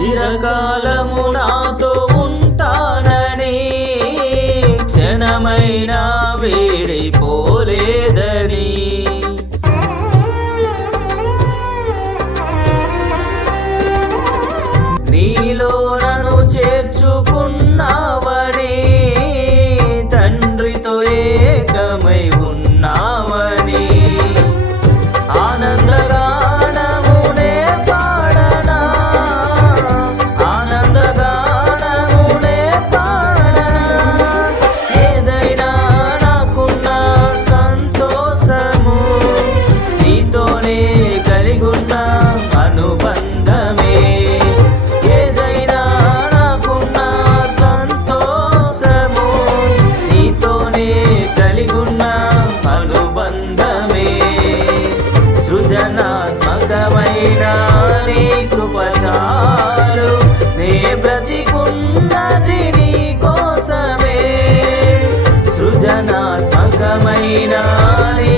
చిరకాలము నాతో ఉంటానని క్షణమైనా వేడిపోలేదని నీలో నన్ను చేర్చుకున్నావని తండ్రితో ఏకమై ఉన్నావని ఆనందగానమునే పాడనా ఆనందగానమునే పాడనా ఏదైనా నాకున్న సంతోషము నీతోనే కలిగున్న అనుబంధమే ఏదైనా నాకున్న సంతోషము నీతోనే కలిగున్న అనుబంధమే సృజనాత్మకమైన నీ కృప చాలు నే బ్రతికున్నది నీ కోసమే సృజనాత్మకమైన నీ